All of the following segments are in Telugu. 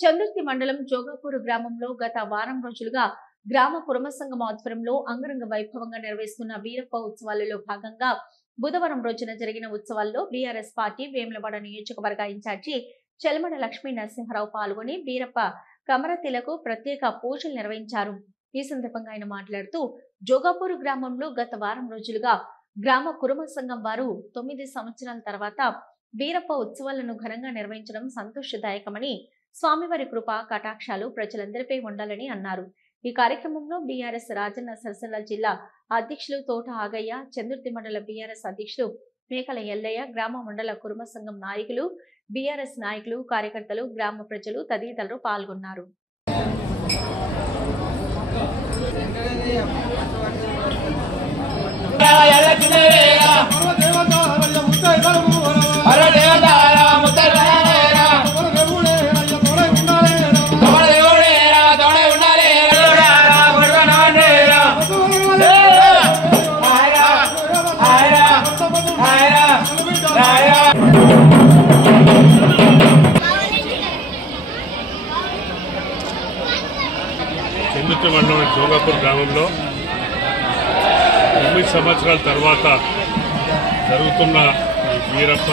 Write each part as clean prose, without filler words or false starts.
చందుర్తి మండలం జోగాపూర్ గ్రామంలో గత వారం రోజులుగా గ్రామ కుర్మ సంఘం ఆధ్వర్యంలో అంగరంగ వైభవంగా నిర్వహిస్తున్న వీరప్ప ఉత్సవాలలో భాగంగా బుధవారం రోజున జరిగిన ఉత్సవాల్లో బీఆర్ఎస్ పార్టీ వేములవాడ నియోజకవర్గ ఇన్ఛార్జి చెల్మడ లక్ష్మీ నరసింహారావు పాల్గొని వీరప్ప కమరతిలకు ప్రత్యేక పూజలు నిర్వహించారు. ఈ సందర్భంగా ఆయన మాట్లాడుతూ జోగాపూర్ గ్రామంలో గత వారం రోజులుగా గ్రామ కుర్మ సంఘం వారు 9 సంవత్సరాల తర్వాత వీరప్ప ఉత్సవాలను ఘనంగా నిర్వహించడం సంతోషదాయకమని, స్వామివారి కృప కటాక్షాలు ప్రజలందరిపై ఉండాలని అన్నారు. ఈ కార్యక్రమంలో బీఆర్ఎస్ రాజన్న సిరిసిల్ల జిల్లా అధ్యక్షులు తోట ఆగయ్య, చందుర్తి మండల బీఆర్ఎస్ అధ్యక్షులు మేకల ఎల్లయ్య, గ్రామ మండల కుర్మ సంఘం నాయకులు, బీఆర్ఎస్ నాయకులు, కార్యకర్తలు, గ్రామ ప్రజలు తదితరులు పాల్గొన్నారు. చందుర్తి మండలం జోగాపూర్ గ్రామంలో 9 సంవత్సరాల తర్వాత జరుగుతున్న వీరప్ప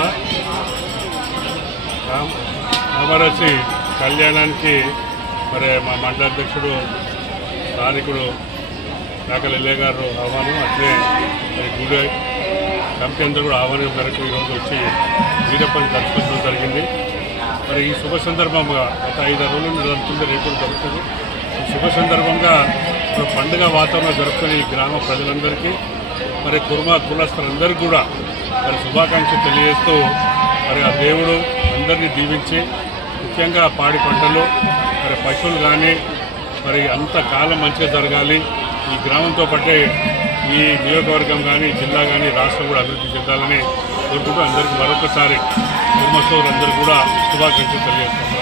అమరసి కళ్యాణానికి మరి మా మండల అధ్యక్షుడు స్థానికుడు మేకల ఎల్లయ్య గారు ఆహ్వానం, అట్లే గుడి కమిటీ అందరూ కూడా ఆహ్వానం మేరకు ఈరోజు వచ్చి వీరప్పని దర్శించడం జరిగింది. మరి ఈ శుభ సందర్భంగా గత 5-6 రోజులు జరుగుతుంది, రేపు జరుగుతుంది. ఈ శుభ సందర్భంగా పండుగ వాతావరణం జరుపుకునే ఈ గ్రామ ప్రజలందరికీ మరి కులస్తులందరికీ కూడా మరి శుభాకాంక్షలు తెలియజేస్తూ మరి ఆ దేవుడు అందరినీ దీవించి ముఖ్యంగా పాడి పంటలు మరి పశువులు కానీ మరి అంత కాలం మంచిగా జరగాలి, ఈ గ్రామంతో పాటే ఈ నియోజకవర్గం కానీ జిల్లా కానీ రాష్ట్రం కూడా అభివృద్ధి చెందాలని కోరుకుంటూ అందరికీ మరొకసారి కుర్మ సోదరులందరూ కూడా శుభాకాంక్షలు తెలియజేస్తున్నారు.